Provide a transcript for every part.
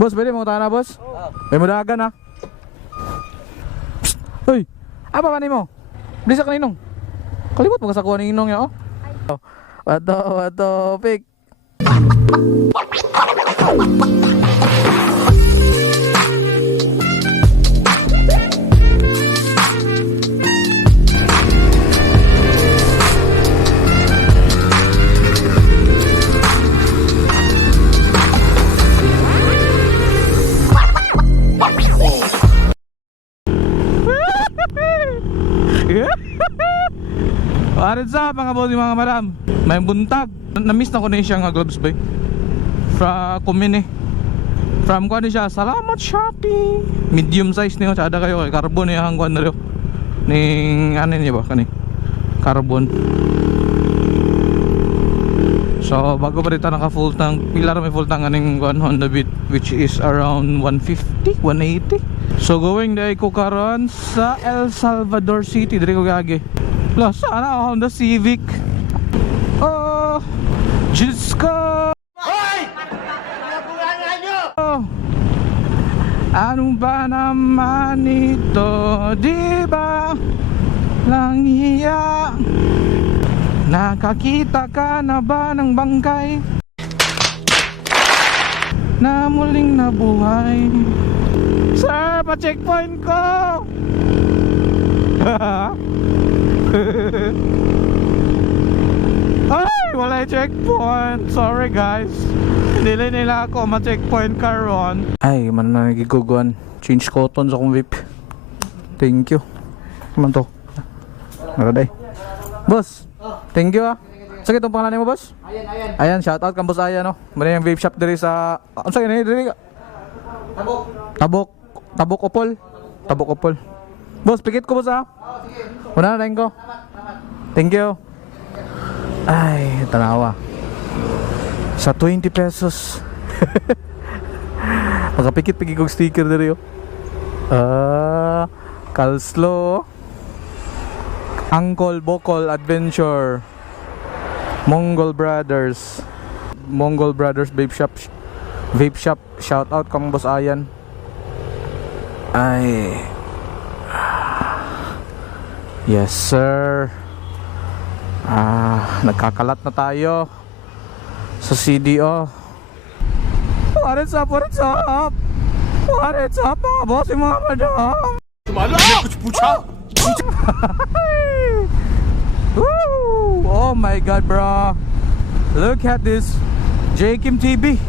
Boss, pwede mo tayo na, boss? May mudagan, ha? Psst! Uy! Apa pa mo? Bisa ka ninong. Kalimot mo kasakuha ng inong niya, oh. Wato, pig. Parit sa mga boss, mga madam. May buntag. Na-miss na ko na siya nga gloves ba? From Kumine. From ko na siya. Salamat Shopee. Medium size niyo. Tsada kayo kay carbon niya hangguan na rin. Ning ano niya ba kani? Carbon. So bago pa rin naka full tank. Pila may full tank aning Honda Beat, which is around 150, 180. So going day ko karon sa El Salvador City. Dire ko gagi. Lah, sana Honda Civic. Oh, Diyos ko. Hoy! Nakulangan nyo! Ano ba naman ito? Di ba lang iya? Nakakita ka na ba ng bangkay na muling nabuhay? Sir, pa-checkpoint ko! Ay, wala checkpoint. Sorry guys. Hindi nila ako ma-checkpoint karon. Ay, man na nagiguguan. Change cotton sa akong vape. Thank you. Naman to. Nakaday. Boss, thank you ah. Sige, itong pangalan mo, boss? Ayan, shout out kang boss Ayan, no? Muna yung vape shop diri sa... Ano sa ganyan? Diri ka? Tabok Opol. Tabok Opol. Boss, pikit ko, boss ah. Una na rin ko. Thank you. Ay, tanawa. Sa 20 pesos. Magkapikit-pikit kong sticker dito. Kalslo. Uncle Bokol Adventure. Mongol Brothers. Mongol Brothers Vape Shop. Vape Shop. Shout out kang boss Ayan. Ay. Yes sir. Nagkakalat na tayo sa CDO. What is up? What is up? What is up mga boss, mga madam? Oh my god bro. Look at this J Kim TV.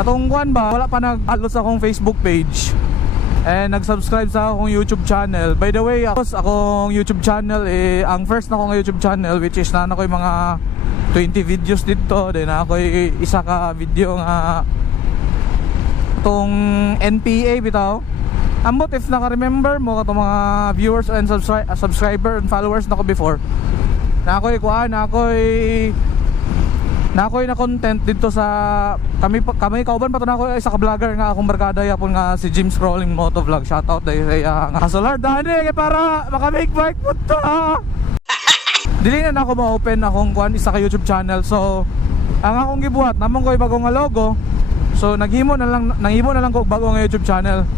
Katungkuan ba? Wala pa nag-upload sa akong Facebook page. And nag-subscribe sa akong YouTube channel. By the way, akong YouTube channel ang first na akong YouTube channel, which is na ako yung mga 20 videos dito. Then ako isa ka video nga itong NPA bitaw. Ambot if naka-remember mo katong mga viewers and subscriber and followers na ko before. Na ako'y na content dito sa kami kauban pa to na ako isa ka vlogger nga akong barkada yapon nga si Jim Scrolling Motovlog. Shout out dahil sa kasolar dani kay para maka-make bike po to. Dili na ako ma-open akong isa ka YouTube channel. So ang akong gibuhat namon ko bagong nga logo. So naghimo na lang ko bagong nga YouTube channel,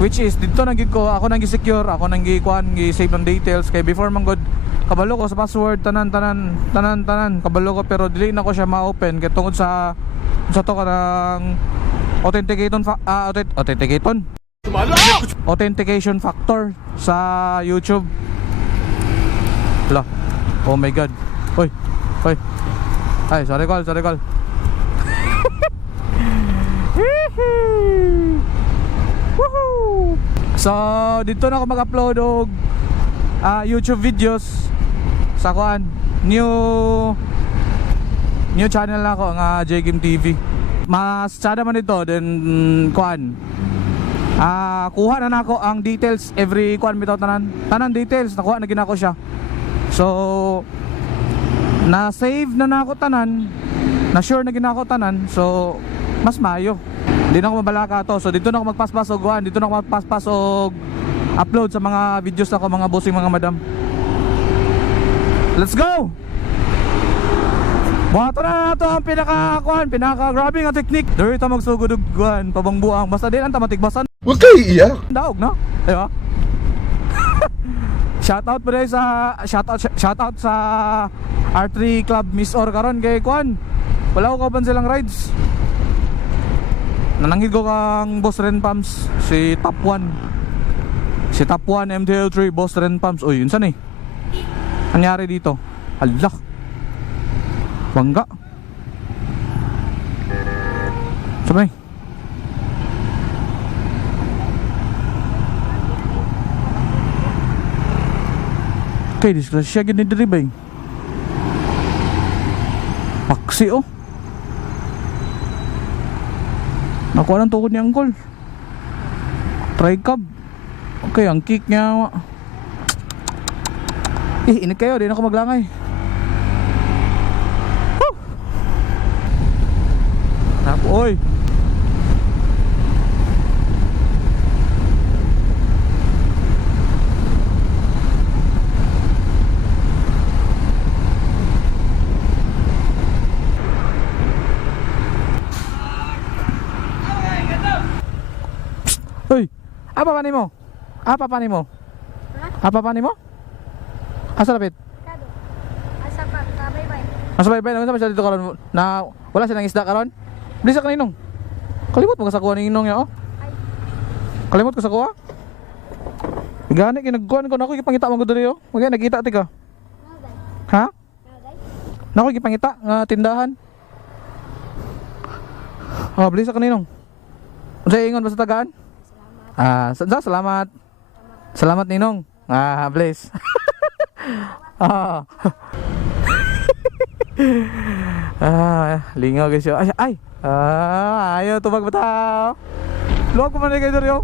which is dito nang gid ko ako nang gi-secure, ako nang gi-save ng details kay before man god kabalo ko sa password tanan kabalo ko, pero dili na ko siya ma-open kay tungod sa to kanang authentication factor sa YouTube. Lah, oh my god. Hoy. Ay, sorry call. Woohoo! So, dito na ako mag-upload og YouTube videos sa kuan new channel na ako nga J Kim TV. Mas tsada man ito then kuan kuha na nako ang details every kuan bitaw tanan details nakuha na ginako siya. So na save na nako tanan, na sure na ginako tanan, so mas mayo. Hindi na ako mabalaka to. So dito na ako magpaspas og kuan, dito na ako magpaspas og upload sa mga videos ako mga bossing mga madam. Let's go! Buhato na nato ang pinaka-grabe nga technique. Diri ta magsugod og kuan pabangbuang basta di lang ta matigbasan. Huwag kayo iiyak. Daog no? Diba? Shoutout pa rin sa shoutout sa R3 Club Miss Or karon kay kuan. Wala ko kauban silang rides. Nananghid ko kang Boss Ren Pumps si Top 1. Si Top 1 MTL3 Boss Ren Pumps. Uy, yun saan eh? Anyari dito? Allah. Bangga. Sabay. Okay, disgrasya gini diri bay. Paksi oh. Nakuha ng tukod ni Angkol. Tricab. Okay, ang kick niya. Init kayo, di na ako maglangay. Woo! Tapo, oy. Hoy, apa pa nimo? Apa pa nimo? Apa pa nimo? Asa lapit? Kado. Asa pa, kabay-bay. Asa bay-bay na sa dito karon na wala silang isda karon? Bisa kaninong. Kalimot mo ka sa kuha ni Inong ya oh. Ay, Kalimot ka sa kuha? Gani kinagkuhan ko nako gipangita man gud diri oh. Magay nakita ti ka. nagay. Ha? Nagay. Nako gipangita nga tindahan. Oh, bisa kaninong. Unsa ingon ba sa tagaan? Salamat. Salamat Ninong. Bless. Lingaw guys yo. Ayaw tubag bataw. Luwag ko man kayo dito.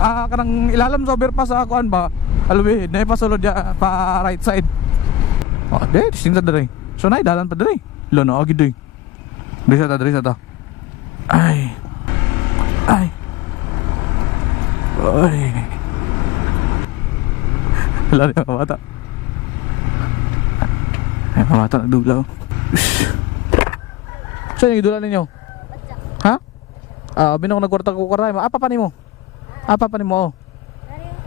Kanang ilalam sa overpass sa kuan ba? Alwi, na ipasulod ya pa right side. Oh, sinta diri. So nay dalan pa diri. Lo no agi diri. Diri sa ta. Ay. Ay. Wala rin mga bata. Ay, mga bata nagduglaw. Saan yung idula ninyo? Ha? Binong nagkwarta ko karay. Apa pa ni mo? Apa pa ni mo?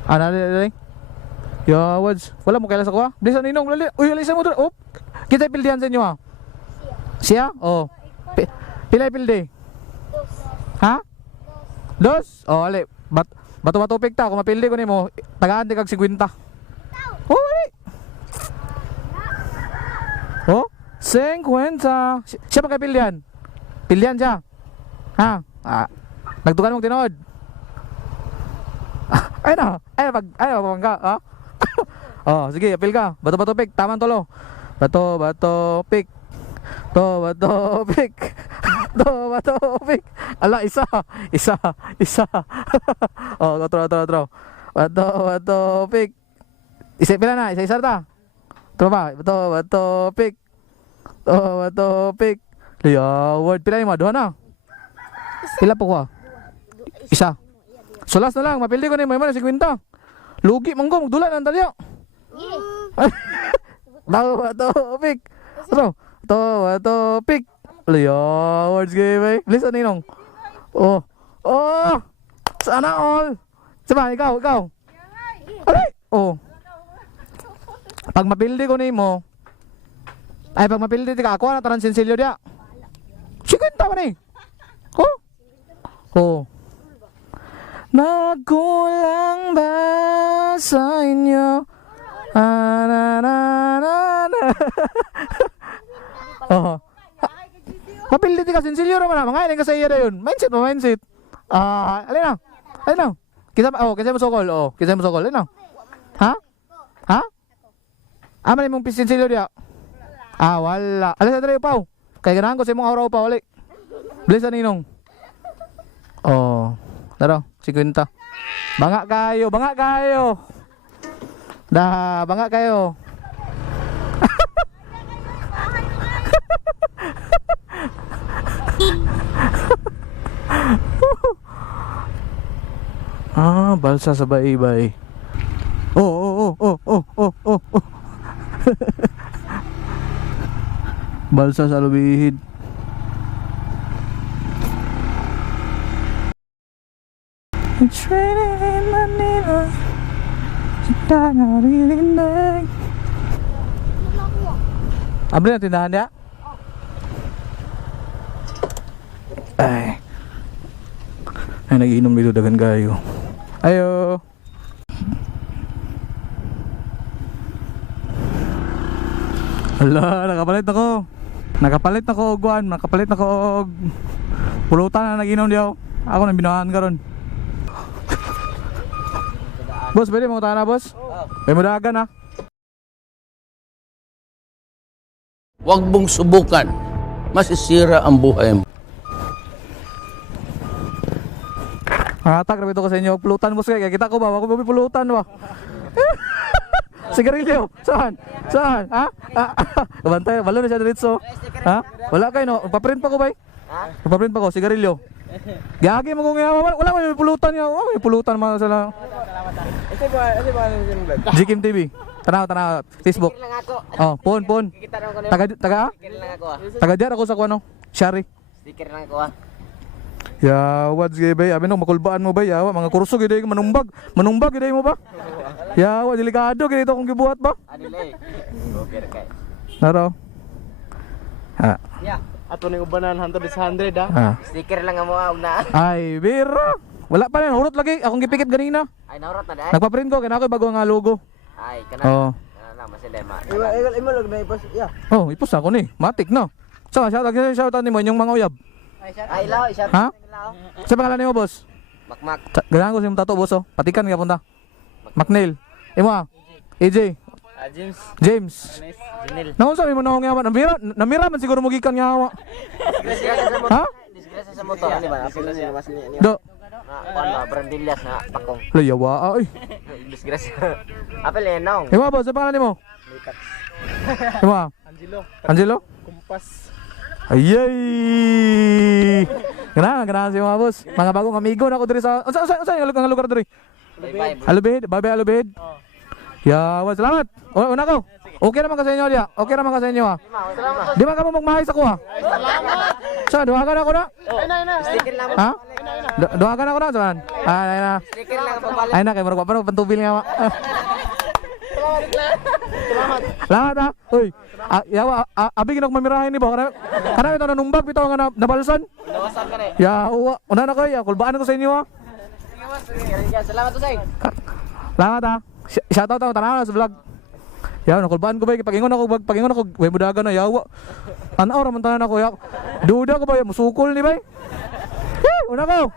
Nari. Ya, wads. Wala mo kaila sa kuha? Bisa ninong, lali. Uy, alisa mo doon. Oh, kita pildihan sa inyo ha? Siya? Oh. Pilay pilde? Ha? Dos? Oh, ali. Bato pikta, kung mapildi ko nimo, tagaan di kag 50. Oh, wali. Oh, 50. Siya pa kay pildihan? Pildihan siya. Ha? Nagtukan mong tinood. Ay mabangga, ha? Oh, sige, apil ka. Bato pik, taman tolo. Bato pik. Bato pik. Ala, isa. Oh, otro. Bato pik. Isa pila na, isa ta. Tro ba? Bato pik. Bato pik. Word pila ni mo, duha na. Pila po ko? Isa. Sulas na lang, mapildi ko ni mo 50. Lugi manggo, magdula na talyo. Bato pik. Bato pik. Words game eh. Listen Ninong. Oh. Sana all. Saba, ikaw. Alay. Oh. Pag mapildi ko nimo. Ay pag mapildi ti ka ako na taran sinsilyo dia. 50 man eh. Oh. Nagkulang ba sa inyo? Oh. Mapildi ka sinsilyo naman na. Mga ilang ka sa iya na yun. Mindset. Alin na. Kisa mo sokol. Alin na. Ha? Aman mong sinsilyo diya. Wala. Alin sa dali upaw. Kaya ganahan ko sa mong aura upaw. Wali. Bless na Ninong. Oh. Daro. 50. Banga kayo. Banga kayo. Balsa sa baybay. Oh. Balsa sa Lubihid. It's raining in Manila. Kita naririnig. Abri na tindahan niya? Ay. Ay, nagiinom dito dagan kayo. Ayo. Hala, nakapalit ako. Nakapalit ako og guan, nakapalit ako og pulutan na nagiinom diyo. Ako nang binahan karon. Boss, pwede mo tahan na, boss? May mudagan ha. Huwag mong subukan. Masisira ang buhay mo. Hatak na ito ko sa inyo. Pulutan, boss, kaya kita ko ba? Ako may pulutan ba? Sigarilyo. Saan? Saan? Ha? Bantay, balo na siya diretso. Ha? Wala kayo no? Paprint pa ko ba? Paprint pa ko, sigarilyo. Gagi mo kung yawa. Wala may pulutan niya. May pulutan man sila. Ito ba yung vlog? Jikim TV. Tanaw. Facebook. Lang ako. Oh, pon. Kikita lang ko na. Taga? Sticker lang ako ah. Taga diyan ako sa kuano. Shari. Sticker lang ako ah. Ya, what's gay bay? Abi no makulbaan mo bay? Yawa mga kurso gid manumbag. Manumbag gid mo ba? Yawa delikado gid ito kung gibuhat ba? Adilay. Okay kay. Naro. Ha. Yeah. Ato ning ubanan 100 is 100 ha. Ha. Sticker lang mo og na. Ay, biro. Wala pa rin, hurot lagi. Akong gipikit ganina. Ay naurot na dai. Nagpa-print ko, kaya ako bago nga logo. Ay kana. Oo. Na masilema. Imo log na ipos. Yeah. Oh, ipos ako ni. Matik no. So, shoutout ni mo yung mga uyab. Ay lao, isa. Ha? Sa pangalan nimo, boss? Makmak. Ganahan ko sa imong tato, boss oh. Patikan ka punta. McNeil. Imo ah. AJ. James. James. Junil. Naon sabi mo na akong yaman? Namira man siguro mo gikan nga hawa. Ha? Disgrasya sa motor ani ba? Apil ni mas ni. Do. Na kuan ba Brandillas na pakong. Layawa ay. Disgrasya. Apil ni naong. Imo boss, sa pangalan nimo? Imo ah. Angelo? Kumpas. Ayay! Ganahan si mga boss. Mga bagong amigo na ako diri sa... Saan yung lugar diri? Alubid? Babe Alubid? Ya, salamat! Una ko! Okay naman ka sa inyo diya. Okay naman ka sa inyo ha. Di man ka mo magmahay sa ko ha. Sa, duhagan ako na? Sticker lang. Ha? Duhagan ako na? Saan? Ay na. Sticker lang pa balik. Ay na, kay marunong pa no, pantubil nga. Salamat ha. Uy, yawa, abi ginok mamirahin ni ba? Kana ito nanumbag, bitaw nga nabalsan. Nawasan ka ni. Ya, uwa. Una na kayo, kulbaan ko sa inyo ha. Salamat to say. Salamat ha. Shoutout ako, tanaw na sa vlog. Yaw, nakulbaan ko ba? Pagingon ako, way mudaga na, yawa. Tanaw, raman tanan ako, yaw. Duda ko ba, musukol ni ba? Una ko.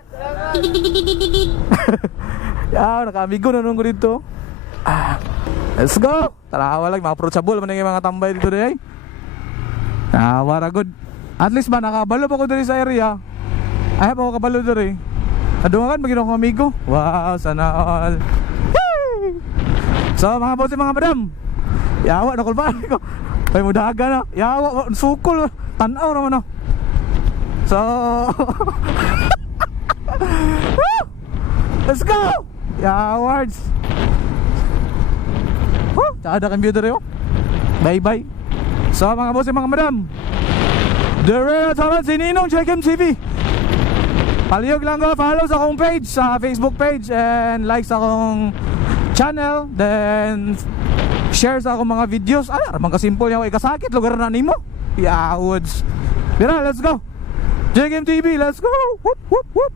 Yaw, naka-amigo na nung ko dito. Let's go! Tarawa lang, ma-approachable man yung mga tambay dito din. Wara good. At least ba, nakabalo pa ko dito sa area. Ay, pa ako kabalo dito eh. Nadungan, maging ako amigo. Wow, sana all. So, mga boss, mga madam. Yawa, nakulbaan ko. May mudaga na. Yawa, sukol. Tanaw naman na. So, let's go! Yawards! Tsaka kang computer yun. Bye bye. So mga boss mga madam, dire naman si Ninong Jikim TV. Palihog lang ko, follow sa akong page, sa Facebook page, and like sa akong channel. Then share sa akong mga videos. Ay, ramang kasimple niya. Ikasakit lugar na nimo. Yeah, woods. Dira, let's go. Jikim TV, let's go. Whoop whoop whoop.